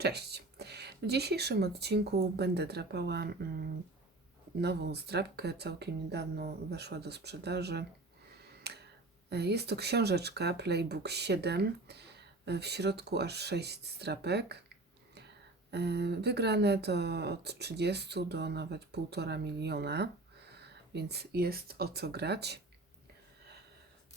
Cześć. W dzisiejszym odcinku będę drapała mm, nową zdrapkę. Całkiem niedawno weszła do sprzedaży. E, Jest to książeczka Playbook 7. E, W środku aż 6 zdrapek. E, Wygrane to od 30 do nawet 1,5 miliona, więc jest o co grać.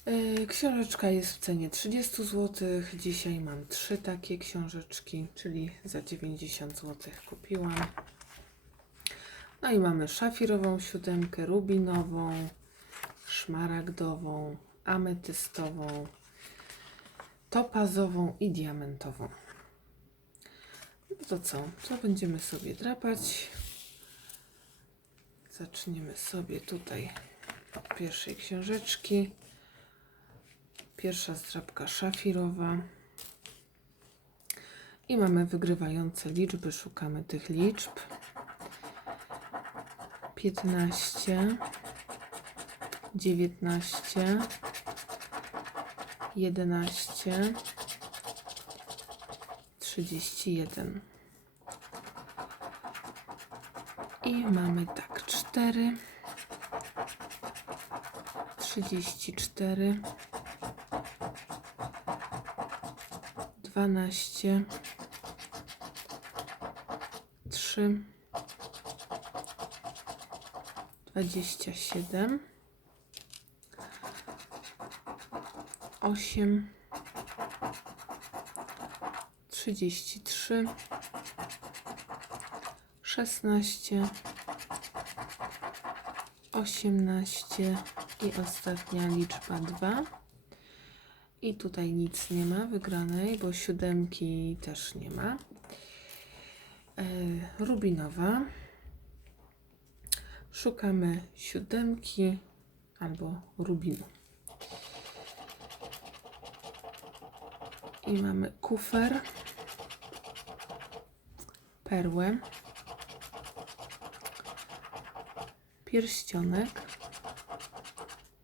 E, Książeczka jest w cenie 30 zł. Dzisiaj mam trzy takie książeczki, czyli za 90 zł kupiłam. No i mamy szafirową siódemkę, rubinową, szmaragdową, ametystową, topazową i diamentową. No to co? Co będziemy sobie drapać? Zaczniemy sobie tutaj od pierwszej książeczki. Pierwsza zdrabka szafirowa. I mamy wygrywające liczby. Szukamy tych liczb. 15, 19, 11, 31. I mamy tak 4, 34, dwanaście, trzy, dwadzieścia siedem, osiem, trzydzieści trzy, szesnaście, osiemnaście i ostatnia liczba dwa. I tutaj nic nie ma wygranej, bo siódemki też nie ma. E, rubinowa. Szukamy siódemki albo rubinu. I mamy kufer, perłę, pierścionek,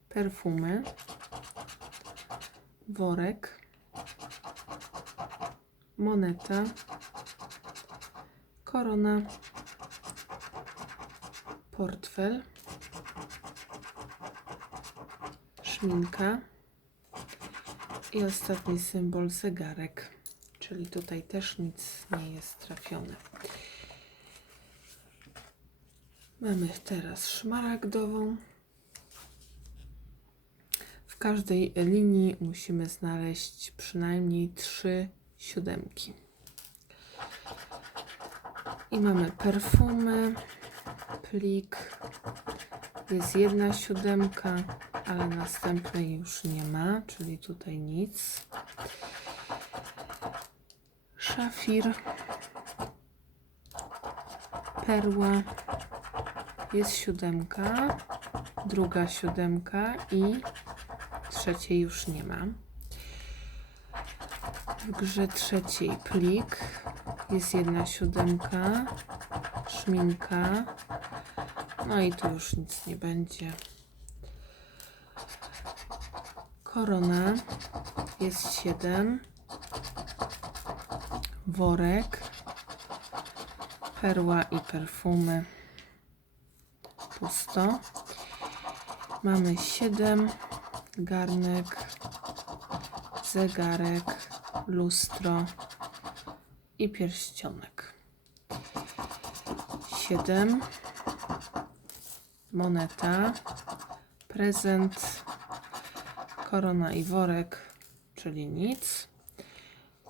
perfumy worek, moneta, korona, portfel, szminka i ostatni symbol zegarek, czyli tutaj też nic nie jest trafione. Mamy teraz szmaragdową. Każdej linii musimy znaleźć przynajmniej trzy siódemki. I mamy perfumy, plik. Jest jedna siódemka, ale następnej już nie ma, czyli tutaj nic. Szafir, perła, jest siódemka, druga siódemka i trzeciej już nie ma. W grze trzeciej plik. Jest jedna siódemka, szminka, no i tu już nic nie będzie. Korona. Jest siedem, worek, perła i perfumy. Pusto. Mamy siedem garnek, zegarek, lustro i pierścionek. 7 moneta, prezent, korona i worek, czyli nic.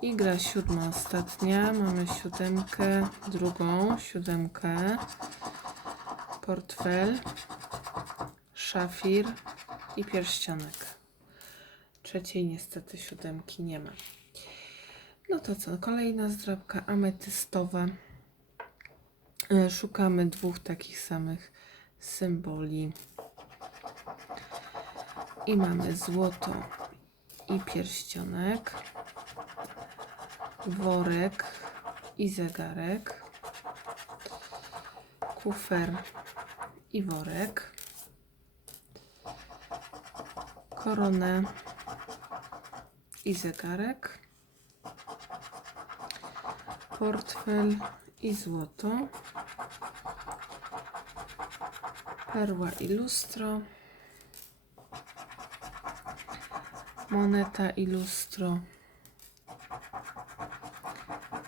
I gra siódma ostatnia. Mamy siódemkę, drugą siódemkę, portfel, szafir i pierścionek. Trzeciej niestety siódemki nie ma. No to co, kolejna zdrabka ametystowa. E, Szukamy dwóch takich samych symboli. I mamy złoto i pierścionek, worek i zegarek, kufer i worek, koronę i zegarek, portfel i złoto, perła i lustro, moneta i lustro,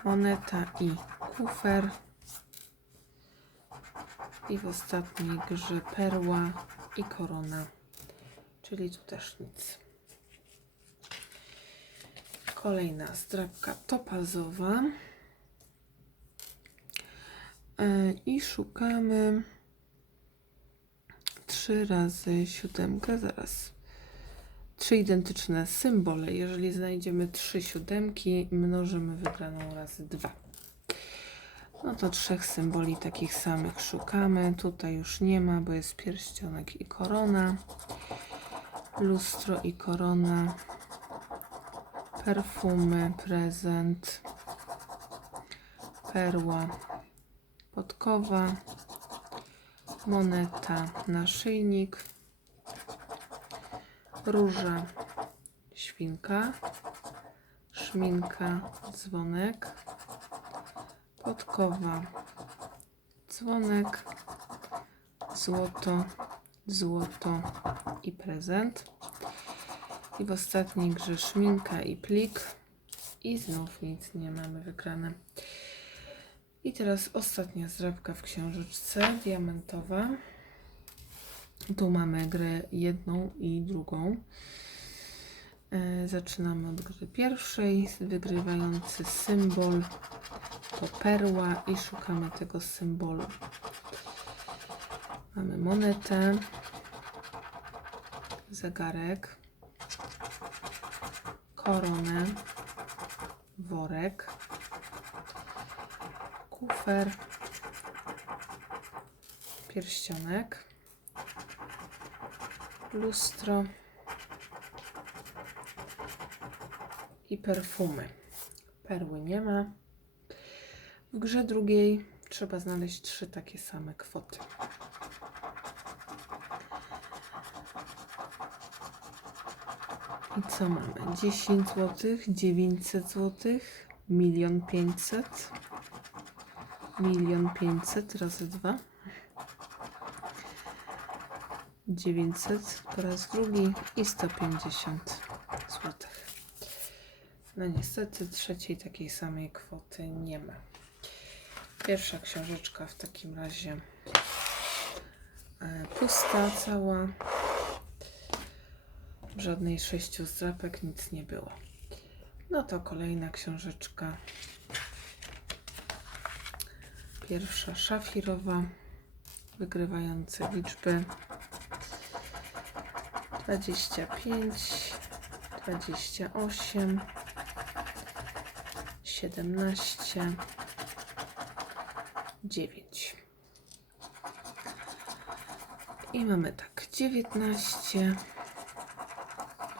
moneta i kufer i w ostatniej grze perła i korona, czyli tu też nic. Kolejna zdrabka topazowa. E, I szukamy trzy razy siódemkę, zaraz. Trzy identyczne symbole. Jeżeli znajdziemy trzy siódemki, mnożymy wygraną razy dwa. No to trzech symboli takich samych szukamy. Tutaj już nie ma, bo jest pierścionek i korona. Lustro i korona. Perfumy, prezent. Perła, podkowa. Moneta, naszyjnik. Róża, świnka. Szminka, dzwonek podkowa, dzwonek, złoto, złoto i prezent. I w ostatniej grze szminka i plik. I znów nic nie mamy wygrane. I teraz ostatnia zdrabka w książeczce, diamentowa. Tu mamy grę jedną i drugą. E, Zaczynamy od gry pierwszej. Wygrywający symbol to perła i szukamy tego symbolu. Mamy monetę, zegarek, koronę, worek, kufer, pierścionek, lustro i perfumy. Perły nie ma. W grze drugiej trzeba znaleźć trzy takie same kwoty. I co mamy? 10 zł, 900 zł, milion 500, milion 500 razy 2, 900 po raz drugi i 150 zł. No niestety trzeciej takiej samej kwoty nie ma. Pierwsza książeczka w takim razie e, pusta cała. Żadnej sześciu zdrapek, nic nie było. No to kolejna książeczka. Pierwsza szafirowa, wygrywające liczby 25, 28, 17, 9. I mamy tak 19,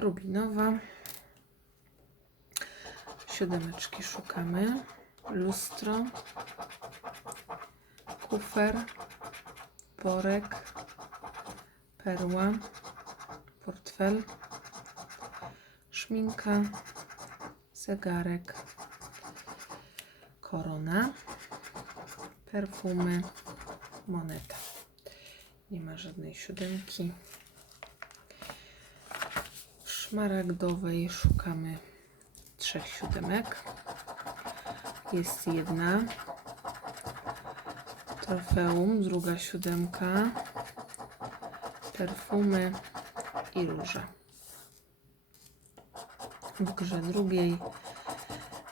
Rubinowa. Siódemeczki szukamy. Lustro. Kufer. Worek. Perła. Portfel. Szminka. Zegarek. Korona perfumy, moneta. Nie ma żadnej siódemki. Szmaragdowej szukamy trzech siódemek. Jest jedna. Trofeum, druga siódemka. Perfumy i róża. W grze drugiej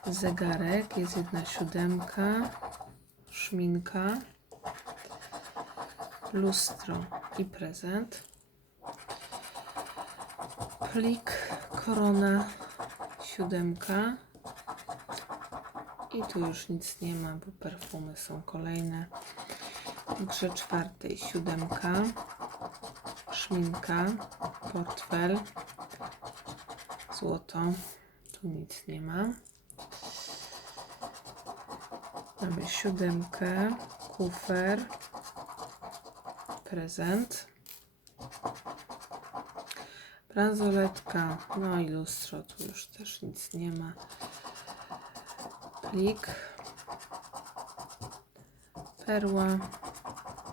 zegarek, jest jedna siódemka szminka, lustro i prezent, plik, korona, siódemka, I tu już nic nie ma, bo perfumy są kolejne. Grze czwartej siódemka, szminka, portfel, złoto. Tu nic nie ma. Mamy siódemkę, kufer, prezent, bransoletka, no i lustro, tu już też nic nie ma. Plik, perła,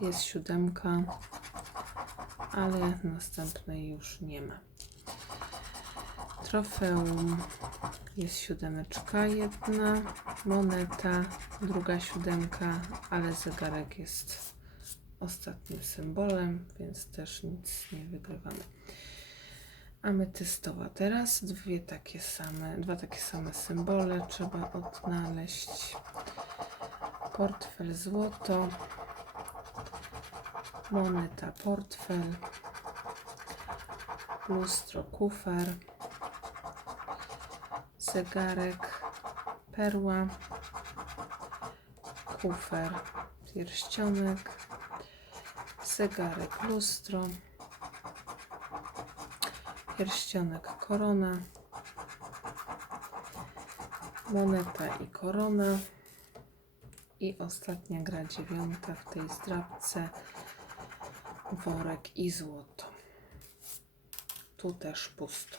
jest siódemka, ale następnej już nie ma. Trofeum jest siódemeczka jedna, moneta, druga siódemka, ale zegarek jest ostatnim symbolem, więc też nic nie wygrywamy. Ametystowa. Teraz, dwie takie same, dwa takie same symbole trzeba odnaleźć. Portfel złoto, moneta portfel, lustro kufer, zegarek, perła, kufer, pierścionek, zegarek, lustro, pierścionek, korona, moneta i korona. I ostatnia gra dziewiąta w tej zdrabce, worek i złoto. Tu też pusto.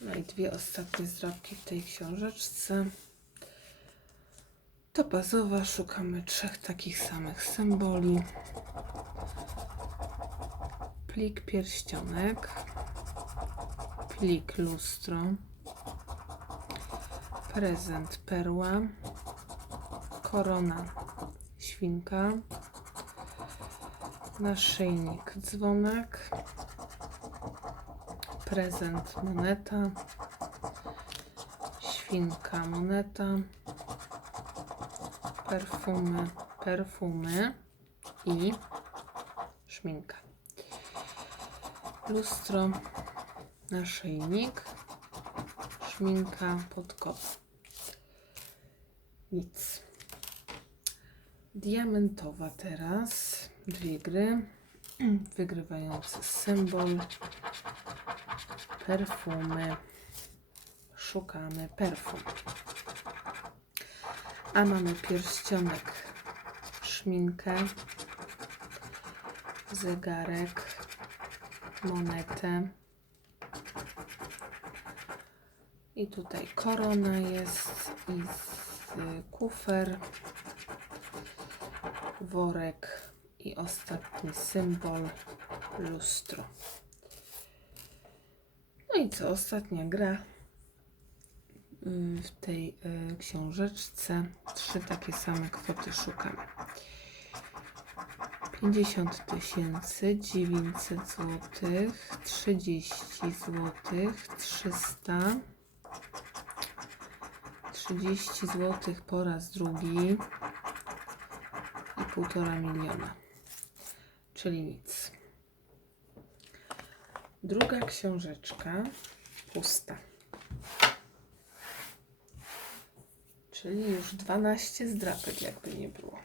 No i dwie ostatnie zdrabki w tej książeczce. To bazowa, szukamy trzech takich samych symboli. Plik pierścionek, plik lustro, prezent perła, korona świnka, naszyjnik dzwonek, prezent moneta, świnka moneta, perfumy, perfumy i szminka. Lustro, naszyjnik, szminka, podkopa. Nic. Diamentowa teraz. Dwie gry. Wygrywający symbol. Perfumy. Szukamy perfum. A mamy pierścionek, szminkę, zegarek, monetę. I tutaj korona jest i z kufer, worek i ostatni symbol lustro. No i co, ostatnia gra y, w tej y, książeczce. Trzy takie same kwoty szukamy. 50 tysięcy, 900 złotych, 30 złotych, 300, 30 złotych po raz drugi i półtora miliona, czyli nic. Druga książeczka pusta. Czyli już 12 zdrapek, jakby nie było.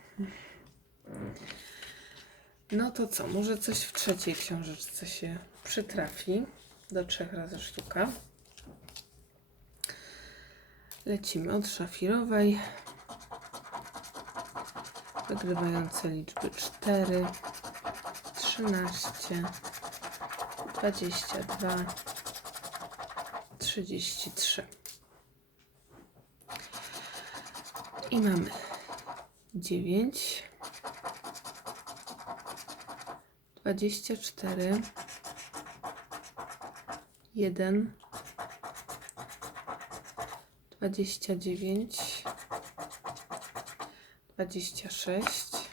No to co, może coś w trzeciej książeczce się przytrafi. Do trzech razy sztuka. Lecimy od szafirowej. Wygrywające liczby 4, 13, 22, 33. I mamy 9, 24, 1, 29, 26,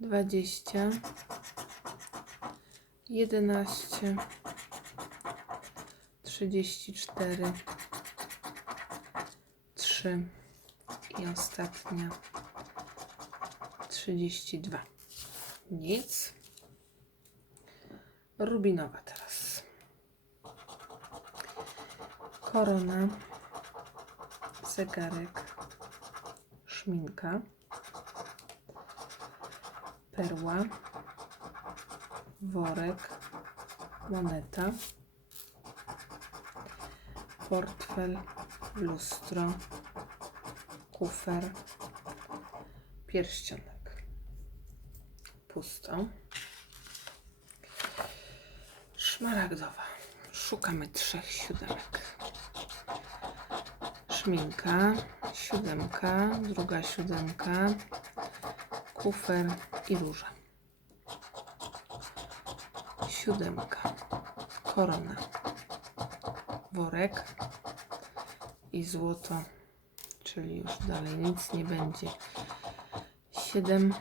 20, 11, 34, 3 i ostatnia. 32. Nic. Rubinowa teraz. Korona, zegarek, szminka, perła, worek, moneta, portfel, lustro, kufer, pierścionek. Pusto. Szmaragdowa. Szukamy trzech siódemek. Szminka, siódemka, druga siódemka, kufer i róża. Siódemka, korona, worek i złoto, czyli już dalej nic nie będzie. Siedem,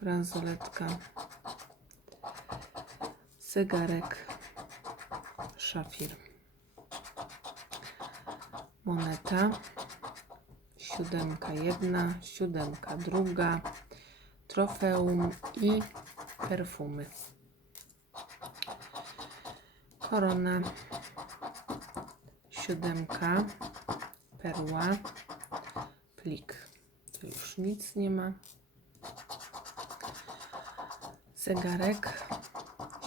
bransoletka, zegarek, szafir, moneta, siódemka jedna, siódemka druga, trofeum i perfumy. Korona, siódemka, perła, plik. Tu już nic nie ma. Zegarek,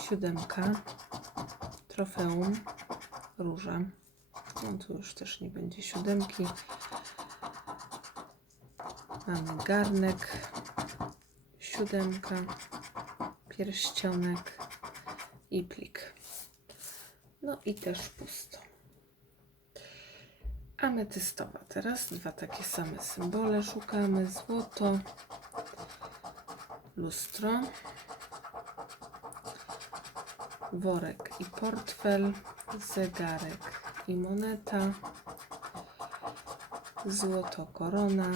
siódemka, trofeum, róża. No tu już też nie będzie siódemki. Mamy garnek, siódemka, pierścionek i plik. No i też pusto. Ametystowa. Teraz dwa takie same symbole szukamy. Złoto, lustro, worek i portfel, zegarek i moneta, złoto korona,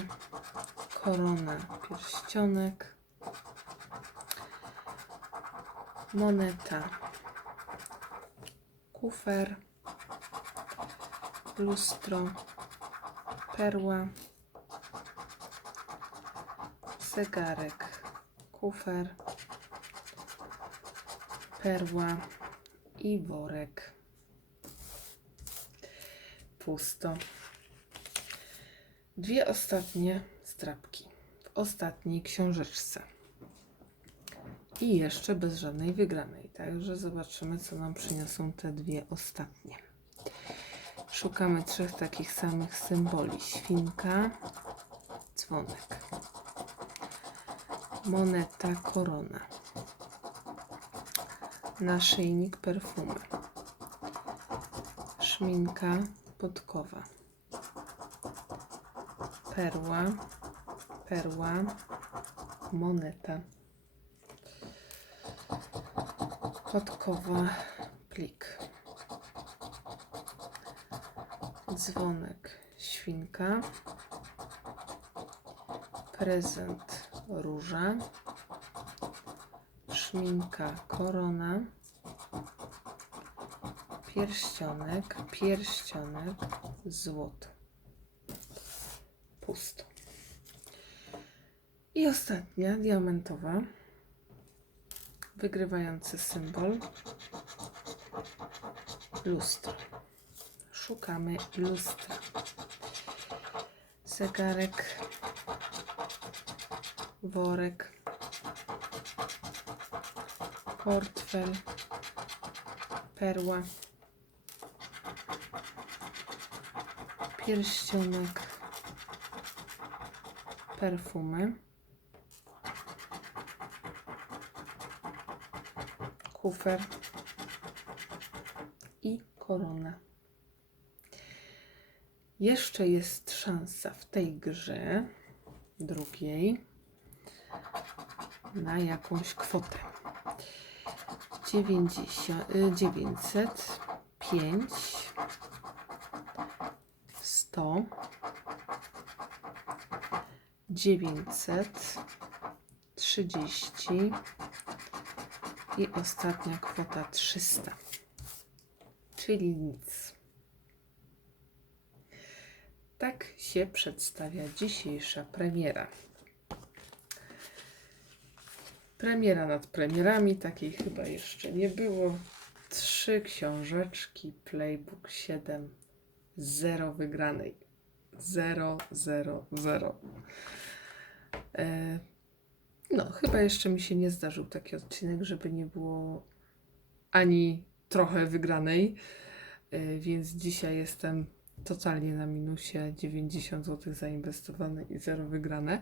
korona pierścionek, moneta kufer, lustro, perła, zegarek, kufer, perła i worek. Pusto. Dwie ostatnie strapki w ostatniej książeczce. I jeszcze bez żadnej wygranej. Także zobaczymy, co nam przyniosą te dwie ostatnie. Szukamy trzech takich samych symboli: świnka, dzwonek, moneta, korona, naszyjnik, perfumy, szminka, podkowa, perła, perła, moneta. Podkowa, plik. Dzwonek, świnka. Prezent, róża. Szminka, korona. Pierścionek, pierścionek, złoto. Pusto. I ostatnia, diamentowa wygrywający symbol lustro. Szukamy lustra. Zegarek, worek, portfel, perła, pierścionek, perfumy. kufer i korona. Jeszcze jest szansa w tej grze drugiej na jakąś kwotę. 90, y, 905 100 930 i ostatnia kwota 300, czyli nic. Tak się przedstawia dzisiejsza premiera. Premiera nad premierami, takiej chyba jeszcze nie było. Trzy książeczki, Playbook 7 zero wygranej. Zero, zero, zero. E, no, chyba jeszcze mi się nie zdarzył taki odcinek, żeby nie było ani trochę wygranej. E, więc dzisiaj jestem totalnie na minusie 90 zł zainwestowane i zero wygrane.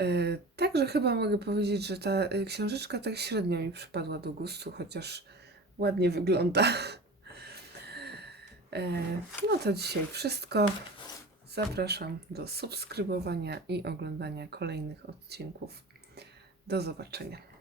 E, Także chyba mogę powiedzieć, że ta e, książeczka tak średnio mi przypadła do gustu, chociaż ładnie wygląda. E, No to dzisiaj wszystko. Zapraszam do subskrybowania i oglądania kolejnych odcinków. Do zobaczenia.